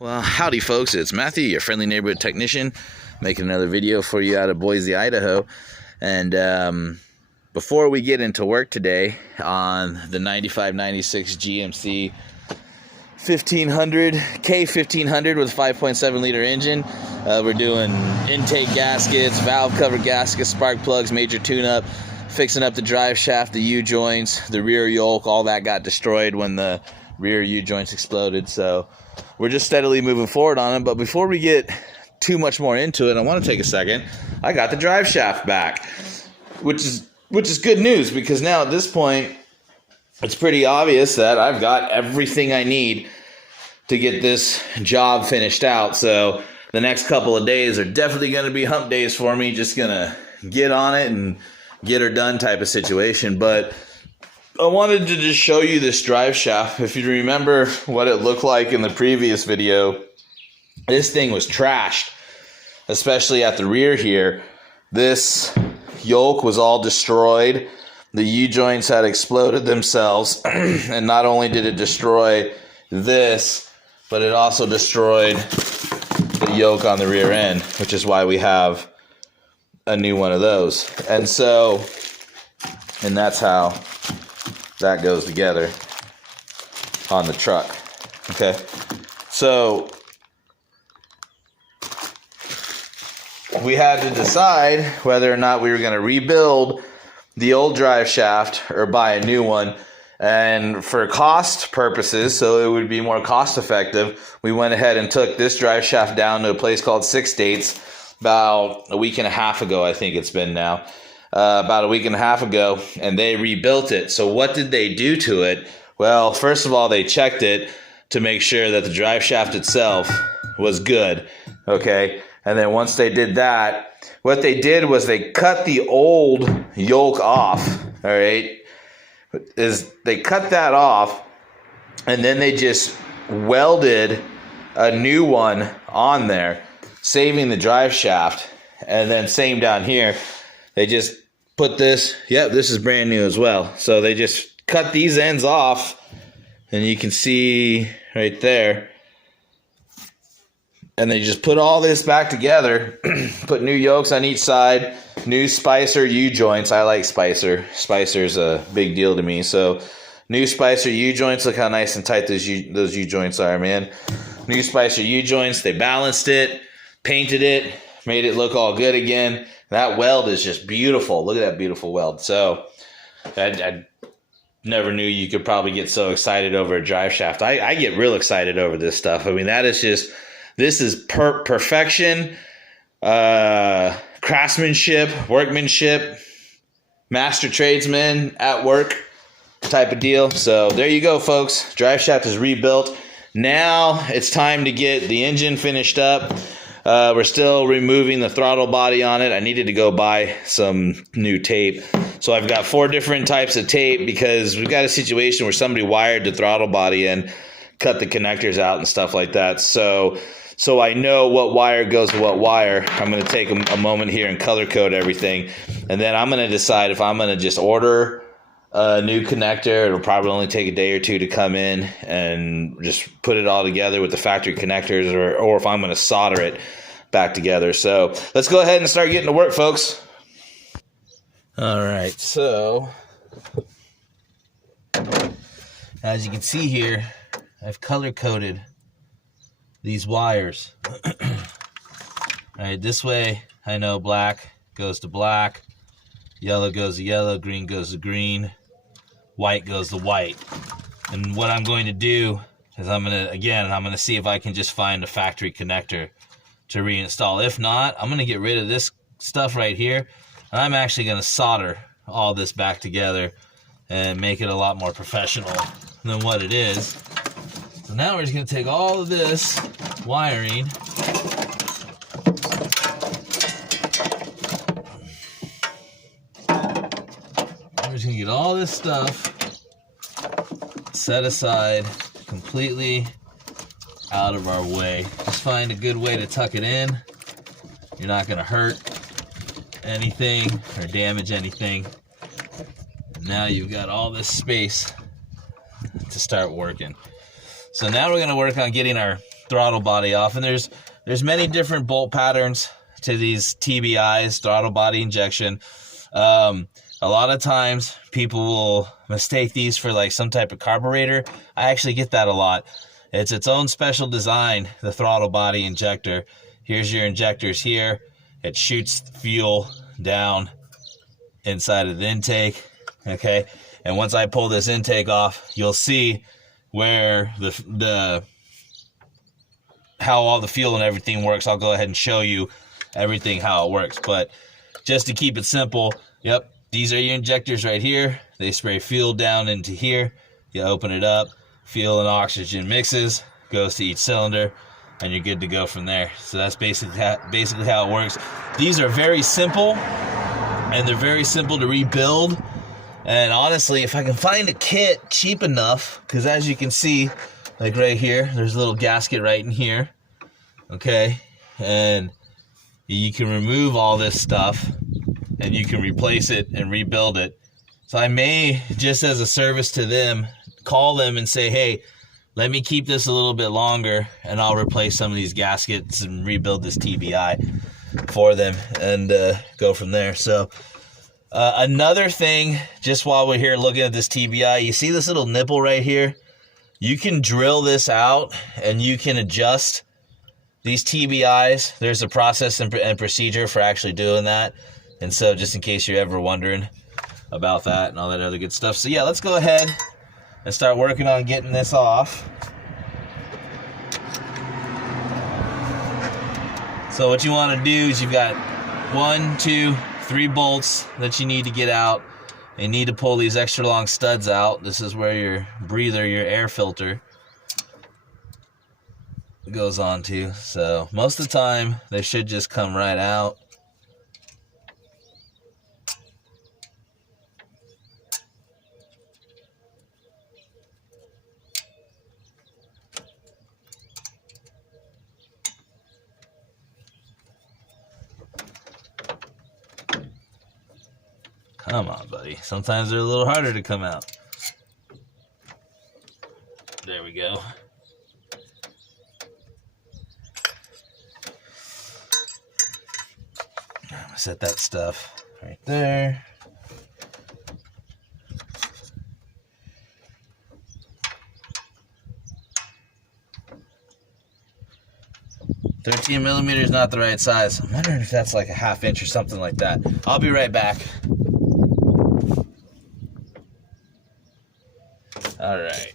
Well, howdy folks, it's Matthew, your friendly neighborhood technician, making another video for you out of Boise, Idaho. And before we get into work today on the 9596 GMC 1500, K1500 with a 5.7 liter engine, we're doing intake gaskets, valve cover gaskets, spark plugs, major tune-up, fixing up the drive shaft, the U-joints, the rear yoke. All that got destroyed when the rear U-joints exploded, so we're just steadily moving forward on it. But before we get too much more into it, I want to take a second. I got the drive shaft back, which is good news, because now at this point it's pretty obvious that I've got everything I need to get this job finished out. So the next couple of days are definitely going to be hump days for me, just gonna get on it and get her done type of situation. But I wanted to just show you this drive shaft. If you remember what it looked like in the previous video, this thing was trashed, especially at the rear here. This yoke was all destroyed. The U-joints had exploded themselves, and not only did it destroy this, but it also destroyed the yoke on the rear end, which is why we have a new one of those. And that's how that goes together on the truck. Okay, so we had to decide whether or not we were going to rebuild the old drive shaft or buy a new one. And for cost purposes, so it would be more cost effective, we went ahead and took this drive shaft down to a place called Six States about a week and a half ago. I think it's been now. About a week and a half ago, and they rebuilt it. So what did they do to it? Well, first of all, they checked it to make sure that the drive shaft itself was good, okay? And then once they did that, what they did was they cut the old yoke off, all right? They cut that off, and then they just welded a new one on there, saving the drive shaft. And then same down here, they just put this, this is brand new as well. So they just cut these ends off, and you can see right there. And they just put all this back together, put new yokes on each side, new Spicer U-joints. I like Spicer. Spicer's a big deal to me. So new Spicer U-joints. Look how nice and tight those U-joints are, man. New Spicer U-joints. They balanced it, painted it, made it look all good again. That weld is just beautiful. Look at that beautiful weld. So I never knew you could probably get so excited over a drive shaft. I get real excited over this stuff. I mean, this is perfection, craftsmanship, workmanship, master tradesman at work type of deal. So there you go, folks. Drive shaft is rebuilt. Now it's time to get the engine finished up. We're still removing the throttle body on it. I needed to go buy some new tape. So I've got 4 different types of tape, because we've got a situation where somebody wired the throttle body and cut the connectors out and stuff like that. So I know what wire goes to what wire. I'm going to take a moment here and color code everything. And then I'm going to decide if I'm going to just order a new connector. It'll probably only take a day or two to come in, and just put it all together with the factory connectors, or if I'm going to solder it back together. So let's go ahead and start getting to work, folks. All right, so as you can see here, I've color coded these wires. All right, this way I know black goes to black, yellow goes to yellow, green goes to green, white goes to white. And what I'm going to do is I'm going to see if I can just find a factory connector to reinstall. If not, I'm going to get rid of this stuff right here, and I'm actually going to solder all this back together and make it a lot more professional than what it is. So now we're just going to take all of this wiring, we're just going to get all this stuff set aside, completely out of our way. Just find a good way to tuck it in. You're not going to hurt anything or damage anything. And now you've got all this space to start working. So now we're going to work on getting our throttle body off. And there's many different bolt patterns to these TBIs, throttle body injection. A lot of times people will mistake these for like some type of carburetor. I actually get that a lot. It's its own special design, the throttle body injector. Here's your injectors here. It shoots fuel down inside of the intake, okay? And once I pull this intake off, you'll see where how all the fuel and everything works. I'll go ahead and show you everything, how it works. But just to keep it simple, yep, these are your injectors right here. They spray fuel down into here. You open it up, fuel and oxygen mixes, goes to each cylinder, and you're good to go from there. So that's basically how it works. These are very simple, and they're very simple to rebuild. And honestly, if I can find a kit cheap enough, because as you can see, like right here, there's a little gasket right in here, okay? And you can remove all this stuff, and you can replace it and rebuild it. So I may, just as a service to them, call them and say, hey, let me keep this a little bit longer, and I'll replace some of these gaskets and rebuild this TBI for them, and go from there. So another thing, just while we're here looking at this TBI, you see this little nipple right here? You can drill this out, and you can adjust these TBIs. There's a process and procedure for actually doing that. And so just in case you're ever wondering about that and all that other good stuff. So yeah, let's go ahead and start working on getting this off. So what you want to do is you've got 1, 2, 3 bolts that you need to get out. You need to pull these extra long studs out. This is where your breather, your air filter, goes on to. So most of the time they should just come right out. Come on, buddy. Sometimes they're a little harder to come out. There we go. I'm gonna set that stuff right there. $13mm is not the right size. I'm wondering if that's like a 1/2 inch or something like that. I'll be right back. All right.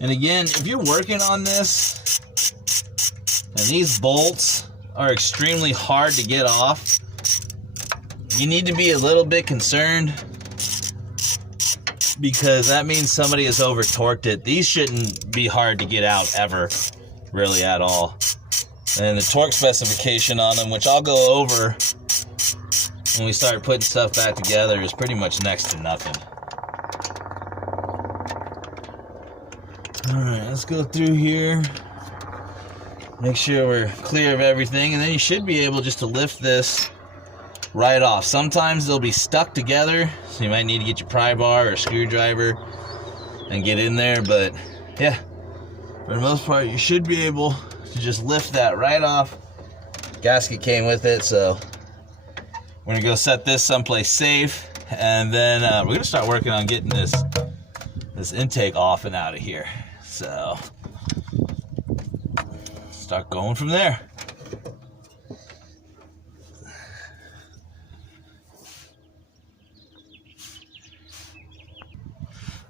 And again, if you're working on this, and these bolts are extremely hard to get off, you need to be a little bit concerned, because that means somebody has over torqued it. These shouldn't be hard to get out ever, really at all. And the torque specification on them, which I'll go over when we start putting stuff back together, is pretty much next to nothing. Alright, let's go through here. Make sure we're clear of everything, and then you should be able just to lift this right off. Sometimes they'll be stuck together, so you might need to get your pry bar or screwdriver and get in there, but yeah, for the most part, you should be able to just lift that right off. Gasket came with it, so we're gonna go set this someplace safe, and then we're gonna start working on getting this intake off and out of here. So start going from there.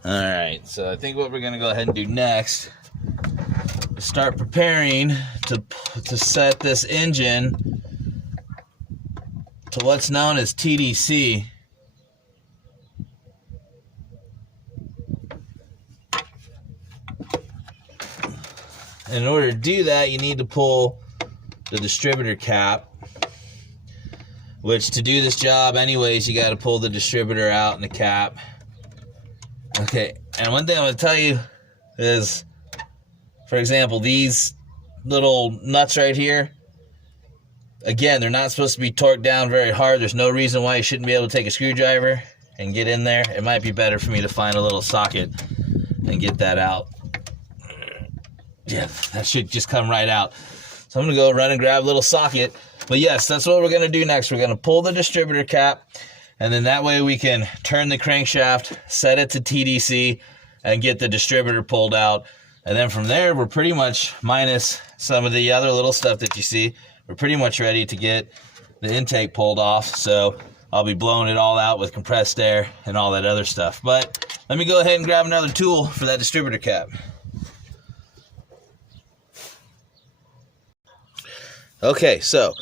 All right, so I think what we're gonna go ahead and do next is start preparing to set this engine to what's known as TDC. In order to do that, you need to pull the distributor cap, which to do this job anyways, you got to pull the distributor out and the cap. Okay, and one thing I'm going to tell you is, for example, these little nuts right here, Again, they're not supposed to be torqued down very hard. There's no reason why you shouldn't be able to take a screwdriver and get in there. It might be better for me to find a little socket and get that out. Yeah, that should just come right out. So I'm going to go run and grab a little socket. But yes, that's what we're going to do next. We're going to pull the distributor cap, and then that way we can turn the crankshaft, set it to TDC, and get the distributor pulled out. And then from there, we're pretty much, minus some of the other little stuff that you see, we're pretty much ready to get the intake pulled off. So I'll be blowing it all out with compressed air and all that other stuff. But let me go ahead and grab another tool for that distributor cap. Okay, so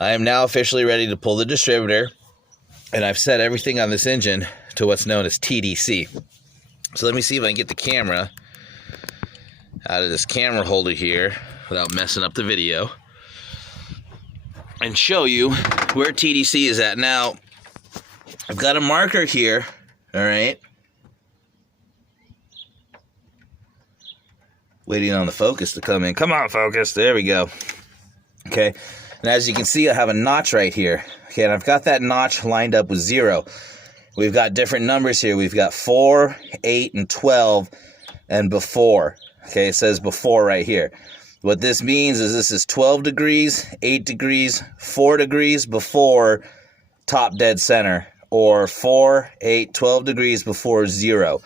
I am now officially ready to pull the distributor, and I've set everything on this engine to what's known as TDC. So let me see if I can get the camera out of this camera holder here without messing up the video and show you where TDC is at. Now, I've got a marker here, all right? Waiting on the focus to come in. Come on, focus. There we go. Okay, and as you can see, I have a notch right here. Okay, and I've got that notch lined up with 0. We've got different numbers here. We've got 4, 8, and 12, and before. Okay, it says before right here. What this means is this is 12 degrees, 8 degrees, 4 degrees before top dead center, or 4, 8, 12 degrees before 0.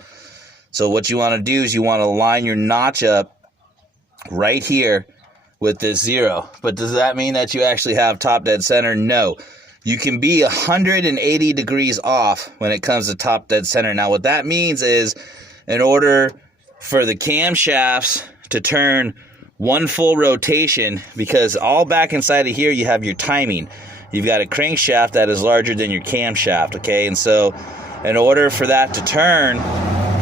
So what you want to do is you want to line your notch up right here with this 0. But does that mean that you actually have top dead center? No. You can be 180 degrees off when it comes to top dead center. Now what that means is, in order for the camshafts to turn one full rotation, because all back inside of here you have your timing. You've got a crankshaft that is larger than your camshaft, okay? And so in order for that to turn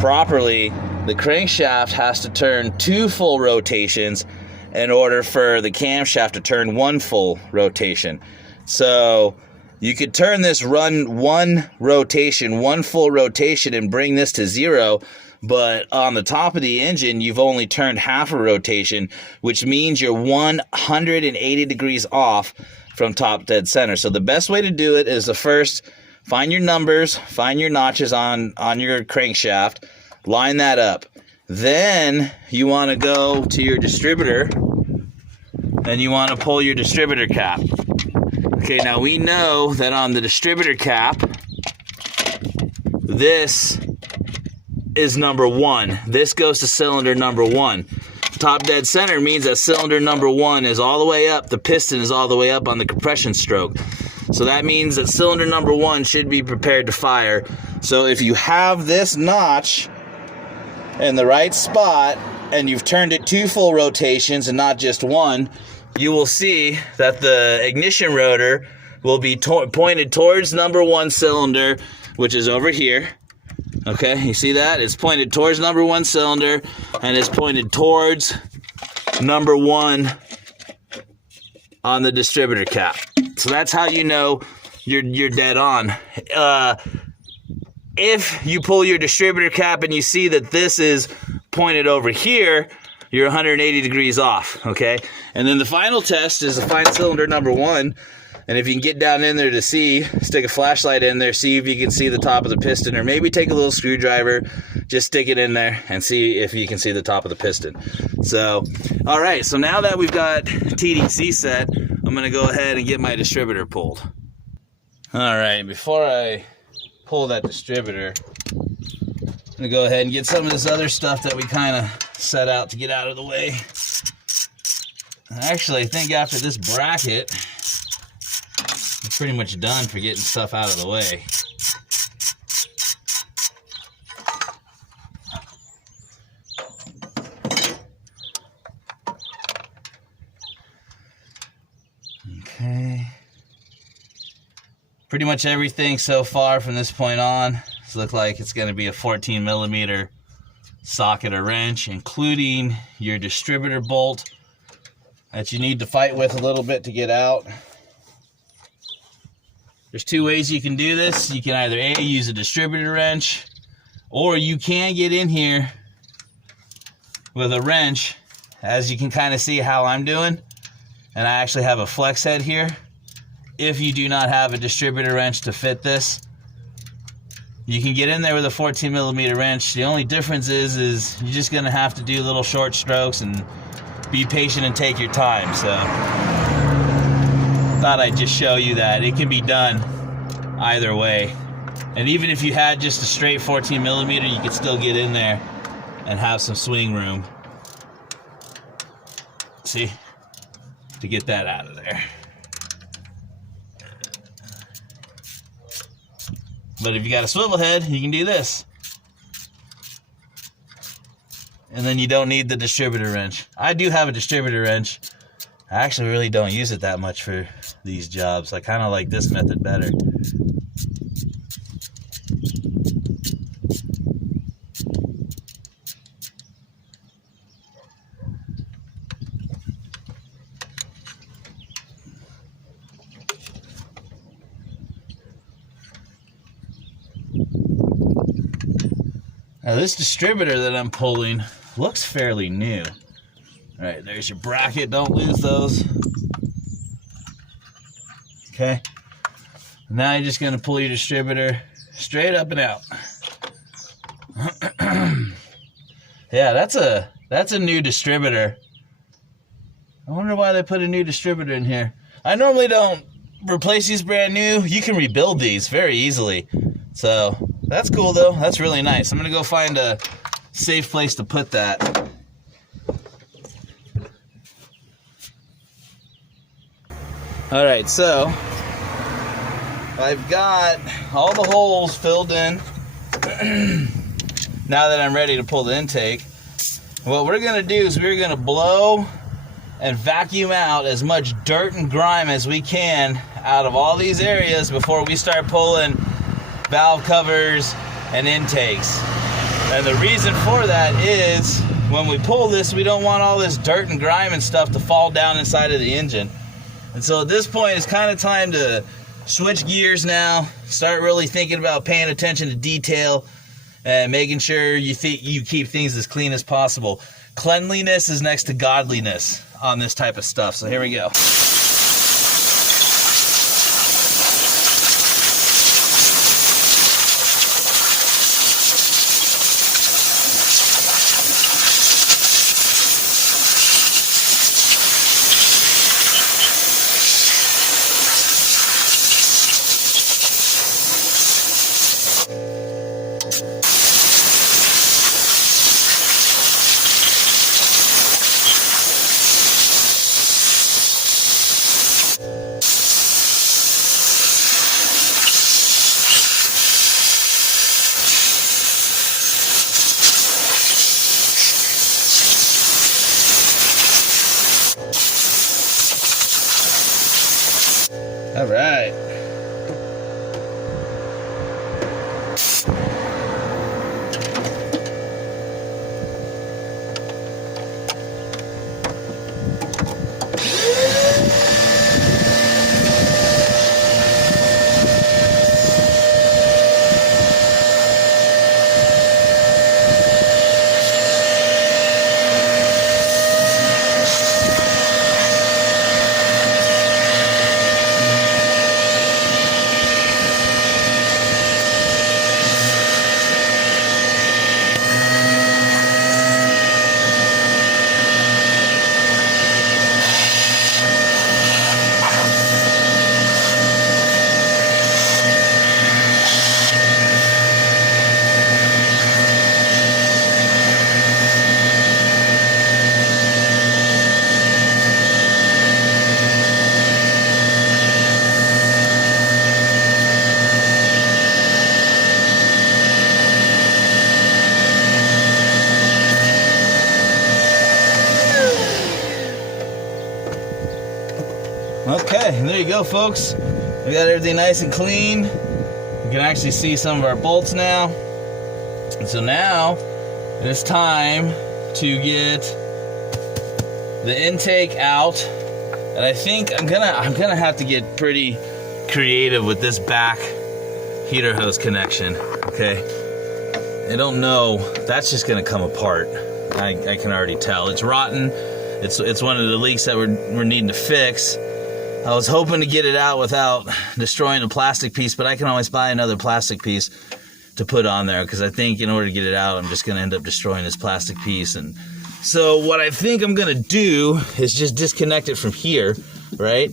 properly, the crankshaft has to turn 2 full rotations in order for the camshaft to turn 1 full rotation. So you could turn this run 1 rotation, 1 full rotation, and bring this to 0, but on the top of the engine, you've only turned half a rotation, which means you're 180 degrees off from top dead center. So the best way to do it is to first find your numbers, find your notches on your crankshaft, line that up. Then you want to go to your distributor and you want to pull your distributor cap. Okay, now we know that on the distributor cap, this is number 1. This goes to cylinder number 1. Top dead center means that cylinder number 1 is all the way up. The piston is all the way up on the compression stroke. So that means that cylinder number 1 should be prepared to fire. So if you have this notch in the right spot and you've turned it 2 full rotations and not just 1, you will see that the ignition rotor will be pointed towards number 1 cylinder, which is over here. Okay, you see that? It's pointed towards number 1 cylinder, and it's pointed towards number 1 on the distributor cap. So that's how you know you're dead on. If you pull your distributor cap and you see that this is pointed over here, you're 180 degrees off, okay? And then the final test is to find cylinder number 1. And if you can get down in there to see, stick a flashlight in there, see if you can see the top of the piston, or maybe take a little screwdriver, just stick it in there and see if you can see the top of the piston. So, all right, so now that we've got TDC set, I'm gonna go ahead and get my distributor pulled. All right, before I pull that distributor, I'm gonna go ahead and get some of this other stuff that we kind of set out to get out of the way. Actually, I think after this bracket, I'm pretty much done for getting stuff out of the way. Okay. Pretty much everything so far from this point on looks like it's going to be a 14 millimeter socket or wrench, including your distributor bolt that you need to fight with a little bit to get out. There's 2 ways you can do this. You can either A, use a distributor wrench, or you can get in here with a wrench, as you can kind of see how I'm doing, and I actually have a flex head here. If you do not have a distributor wrench to fit this, you can get in there with a 14mm wrench. The only difference is you're just gonna have to do little short strokes and be patient and take your time. So thought I'd just show you that it can be done either way. And even if you had just a straight 14mm, you could still get in there and have some swing room. See? To get that out of there. But if you got a swivel head, you can do this. And then you don't need the distributor wrench. I do have a distributor wrench. I actually really don't use it that much for these jobs. I kind of like this method better. Now this distributor that I'm pulling looks fairly new. All right, there's your bracket, don't lose those. Okay, now you're just gonna pull your distributor straight up and out. Yeah, that's a new distributor. I wonder why they put a new distributor in here. I normally don't replace these brand new. You can rebuild these very easily. So that's cool though. That's really nice. I'm gonna go find a safe place to put that. All right, so I've got all the holes filled in. Now that I'm ready to pull the intake, what we're gonna do is we're gonna blow and vacuum out as much dirt and grime as we can out of all these areas before we start pulling valve covers and intakes. And the reason for that is when we pull this, we don't want all this dirt and grime and stuff to fall down inside of the engine. And so at this point, it's kind of time to switch gears now, start really thinking about paying attention to detail and making sure you keep things as clean as possible. Cleanliness is next to godliness on this type of stuff. So here we go. All right. Okay, there you go, folks. We got everything nice and clean. You can actually see some of our bolts now. And so now it is time to get the intake out. And I think I'm gonna have to get pretty creative with this back heater hose connection. Okay, I don't know. That's just gonna come apart. I can already tell. It's rotten. It's one of the leaks that we're needing to fix. I was hoping to get it out without destroying the plastic piece, but I can always buy another plastic piece to put on there, because I think in order to get it out, I'm just going to end up destroying this plastic piece. And so what I think I'm going to do is just disconnect it from here, right?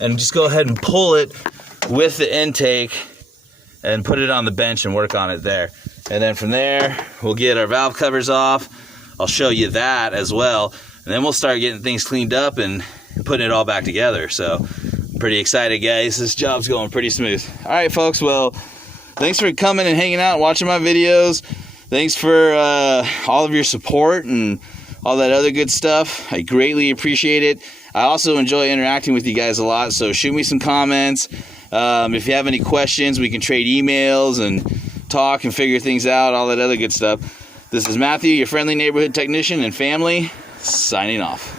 And just go ahead and pull it with the intake and put it on the bench and work on it there. And then from there, we'll get our valve covers off. I'll show you that as well. And then we'll start getting things cleaned up and putting it all back together. So I'm pretty excited, guys. This job's going pretty smooth. All right, folks. Well, thanks for coming and hanging out and watching my videos. Thanks for all of your support and all that other good stuff. I greatly appreciate it. I also enjoy interacting with you guys a lot, so shoot me some comments. If you have any questions, we can trade emails and talk and figure things out, all that other good stuff. This is Matthew, your friendly neighborhood technician and family, signing off.